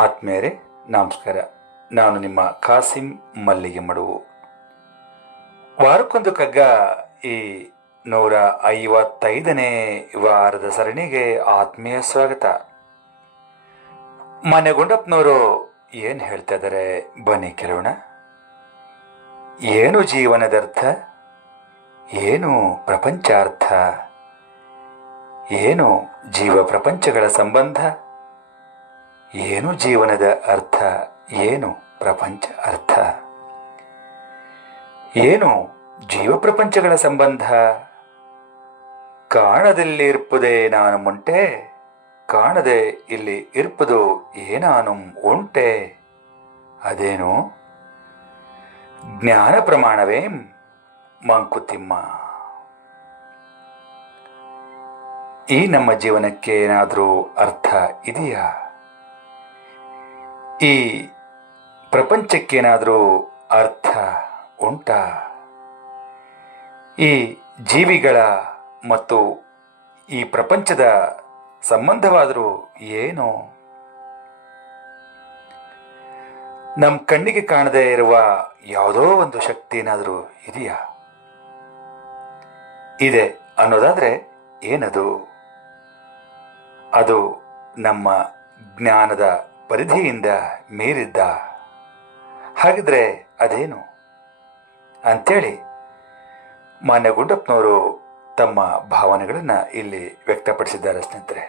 ಆತ್ಮೇರೆ ನಮಸ್ಕಾರ. ನಾನು ನಿಮ್ಮ ಕಾಸಿಂ ಮಲ್ಲಿಗೆ ಮಡುವು. ವಾರಕ್ಕೊಂದು ಕಗ್ಗ ಈ 155ನೇ ವಾರದ ಸರಣಿಗೆ ಆತ್ಮೀಯ ಸ್ವಾಗತ. ಮನೆಗುಂಡಪ್ಪನವರು ಏನು ಹೇಳ್ತಾ ಇದ್ದಾರೆ ಬನ್ನಿ ಕೇಳೋಣ. ಏನು ಜೀವನದರ್ಥ, ಏನು ಪ್ರಪಂಚಾರ್ಥ, ಏನು ಜೀವ ಪ್ರಪಂಚಗಳ ಸಂಬಂಧ, ಏನು ಜೀವನದ ಅರ್ಥ, ಏನು ಪ್ರಪಂಚ ಅರ್ಥ, ಏನು ಜೀವ ಪ್ರಪಂಚಗಳ ಸಂಬಂಧ. ಕಾಣದಲ್ಲಿ ಇರ್ಪುದೇ ನಾನು ಮುಂಟೆ, ಕಾಣದೆ ಇಲ್ಲಿ ಇರ್ಪುದು ಏನಾನು ಉಂಟೆ, ಅದೇನು ಜ್ಞಾನ ಪ್ರಮಾಣವೇ ಮಂಕುತಿಮ್ಮ. ಈ ನಮ್ಮ ಜೀವನಕ್ಕೆ ಏನಾದರೂ ಅರ್ಥ ಇದೆಯಾ? ಈ ಪ್ರಪಂಚಕ್ಕೇನಾದರೂ ಅರ್ಥ ಉಂಟಾ? ಈ ಜೀವಿಗಳ ಮತ್ತು ಈ ಪ್ರಪಂಚದ ಸಂಬಂಧವಾದರೂ ಏನು? ನಮ್ಮ ಕಣ್ಣಿಗೆ ಕಾಣದೇ ಇರುವ ಯಾವುದೋ ಒಂದು ಶಕ್ತಿ ಏನಾದರೂ ಇದೆಯಾ? ಇದೆ ಅನ್ನೋದಾದ್ರೆ ಏನದು? ಅದು ನಮ್ಮ ಜ್ಞಾನದ ಪರಿಧಿಯಿಂದ ಮೀರಿದ್ದ? ಹಾಗಿದ್ರೆ ಅದೇನು ಅಂತೇಳಿ ಮಾನ್ಯ ಗುಂಡಪ್ಪನವರು ತಮ್ಮ ಭಾವನೆಗಳನ್ನು ಇಲ್ಲಿ ವ್ಯಕ್ತಪಡಿಸಿದ್ದಾರೆ. ಸ್ನೇಹಿತರೆ,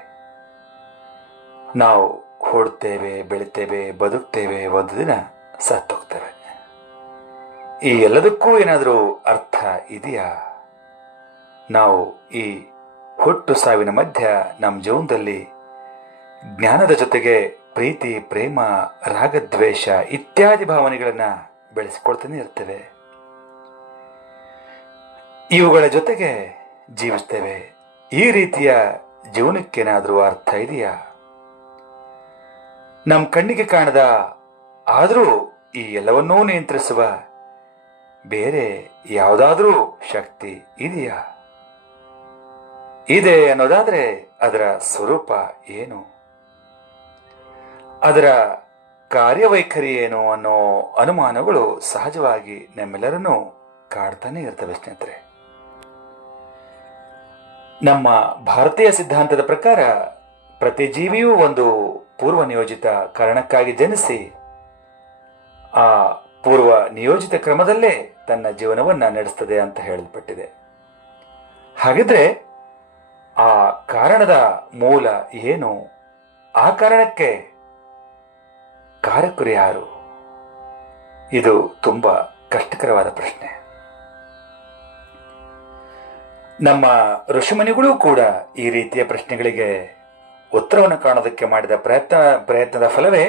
ನಾವು ಹೊಡ್ತೇವೆ, ಬೆಳಿತೇವೆ, ಬದುಕ್ತೇವೆ, ಒಂದು ದಿನ ಸತ್ತೋಗ್ತೇವೆ. ಈ ಎಲ್ಲದಕ್ಕೂ ಏನಾದರೂ ಅರ್ಥ ಇದೆಯಾ? ನಾವು ಈ ಹುಟ್ಟು ಸಾವಿನ ಮಧ್ಯ ನಮ್ಮ ಜೀವನದಲ್ಲಿ ಜ್ಞಾನದ ಜೊತೆಗೆ ಪ್ರೀತಿ, ಪ್ರೇಮ, ರಾಗದ್ವೇಷ ಇತ್ಯಾದಿ ಭಾವನೆಗಳನ್ನು ಬೆಳೆಸಿಕೊಳ್ತಾನೆ ಇರ್ತೇವೆ. ಇವುಗಳ ಜೊತೆಗೆ ಜೀವಿಸ್ತೇವೆ. ಈ ರೀತಿಯ ಜೀವನಕ್ಕೇನಾದರೂ ಅರ್ಥ ಇದೆಯಾ? ನಮ್ಮ ಕಣ್ಣಿಗೆ ಕಾಣದ ಆದರೂ ಈ ಎಲ್ಲವನ್ನೂ ನಿಯಂತ್ರಿಸುವ ಬೇರೆ ಯಾವುದಾದ್ರೂ ಶಕ್ತಿ ಇದೆಯಾ? ಇದೆ ಅನ್ನೋದಾದ್ರೆ ಅದರ ಸ್ವರೂಪ ಏನು? ಅದರ ಕಾರ್ಯವೈಖರಿ ಏನು ಅನ್ನೋ ಅನುಮಾನಗಳು ಸಹಜವಾಗಿ ನಮ್ಮೆಲ್ಲರನ್ನೂ ಕಾಡ್ತಾನೆ ಇರ್ತವೆ. ಸ್ನೇಹಿತರೆ, ನಮ್ಮ ಭಾರತೀಯ ಸಿದ್ಧಾಂತದ ಪ್ರಕಾರ ಪ್ರತಿ ಜೀವಿಯೂ ಒಂದು ಪೂರ್ವ ನಿಯೋಜಿತ ಕಾರಣಕ್ಕಾಗಿ ಜನಿಸಿ ಆ ಪೂರ್ವ ನಿಯೋಜಿತ ಕ್ರಮದಲ್ಲೇ ತನ್ನ ಜೀವನವನ್ನು ನಡೆಸ್ತದೆ ಅಂತ ಹೇಳಲ್ಪಟ್ಟಿದೆ. ಹಾಗಿದ್ರೆ ಆ ಕಾರಣದ ಮೂಲ ಏನು? ಆ ಕಾರಣಕ್ಕೆ ಕಾರಕರು ಯಾರು? ಇದು ತುಂಬಾ ಕಷ್ಟಕರವಾದ ಪ್ರಶ್ನೆ. ನಮ್ಮ ಋಷಿಮುನಿಗಳು ಕೂಡ ಈ ರೀತಿಯ ಪ್ರಶ್ನೆಗಳಿಗೆ ಉತ್ತರವನ್ನು ಕಾಣೋದಕ್ಕೆ ಮಾಡಿದ ಪ್ರಯತ್ನದ ಫಲವೇ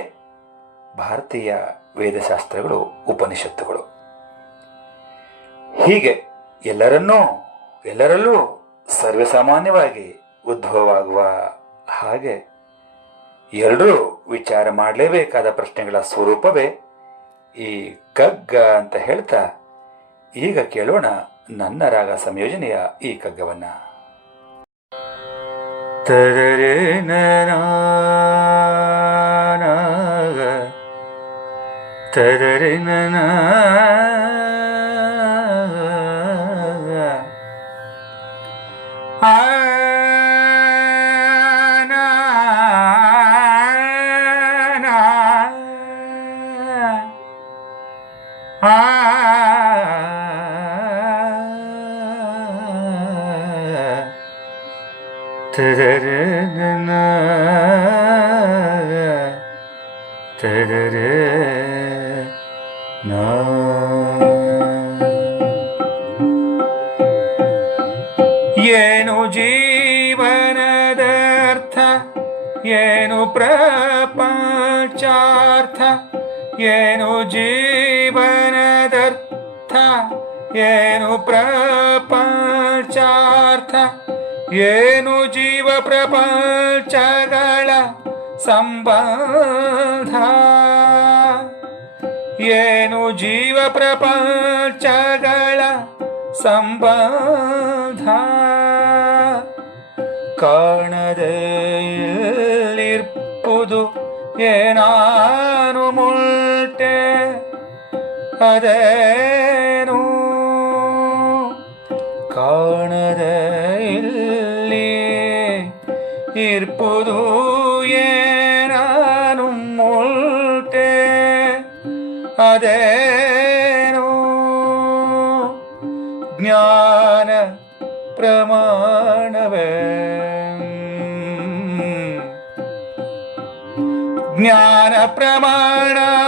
ಭಾರತೀಯ ವೇದಶಾಸ್ತ್ರಗಳು, ಉಪನಿಷತ್ತುಗಳು. ಹೀಗೆ ಎಲ್ಲರಲ್ಲೂ ಸರ್ವಸಾಮಾನ್ಯವಾಗಿ ಉದ್ಭವವಾಗುವ ಹಾಗೆ ಎಲ್ಲರೂ ವಿಚಾರ ಮಾಡಲೇಬೇಕಾದ ಪ್ರಶ್ನೆಗಳ ಸ್ವರೂಪವೇ ಈ ಕಗ್ಗ ಅಂತ ಹೇಳ್ತಾ ಈಗ ಕೇಳೋಣ ನನ್ನ ರಾಗ ಸಂಯೋಜನೆಯ ಈ ಕಗ್ಗವನ್ನ. ತರರೆ ತರರೆ ಏನು ಜೀವನದರ್ಥ, ಏನು ಪ್ರಪಂಚಾರ್ಥ, ಏನು ಜೀವನದರ್ಥ, ಏನು ಪ್ರಪಂಚಾರ್ಥ, ಏನು ಜೀವ ಪ್ರಪಂಚಗಳ ಸಂಬಂಧ, ಏನು ಜೀವ ಪ್ರಪಂಚಗಳ ಸಂಬಂಧ. ಕಾಣದೆ ಇಲ್ಲಿರ್ಪುದು ಏನಾನು ಮುಲ್ಟೆ ಅದೇನು ಕಾಣದೆ ಇಲ್ಲಿ ಇರ್ಪುದು ಏನಾನು ಮುಲ್ಟೆ ಅದೇನು ಜ್ಞಾನ ಪ್ರಮಾಣವೇ ಜ್ಞಾನ ಪ್ರಮಾಣವೇ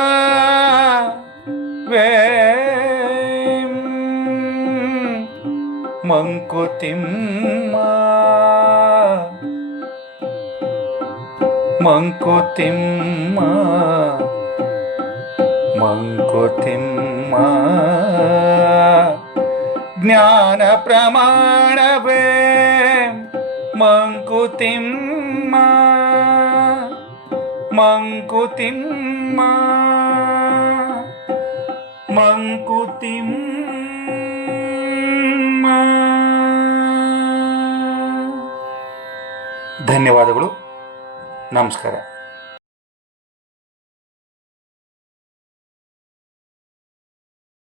ಮಂಕುತಿಮ್ಮ ಮಂಕುತಿಮ್ಮ ಮಂಕುತಿಮ್ಮ ಜ್ಞಾನ ಪ್ರಮಾಣವೇ ಮಂಕುತಿಮ್ಮ ಮಂಕುತಿಮ್ಮ ಮಂಕುತಿಮ್ಮ. ಧನ್ಯವಾದಗಳು. ನಮಸ್ಕಾರ.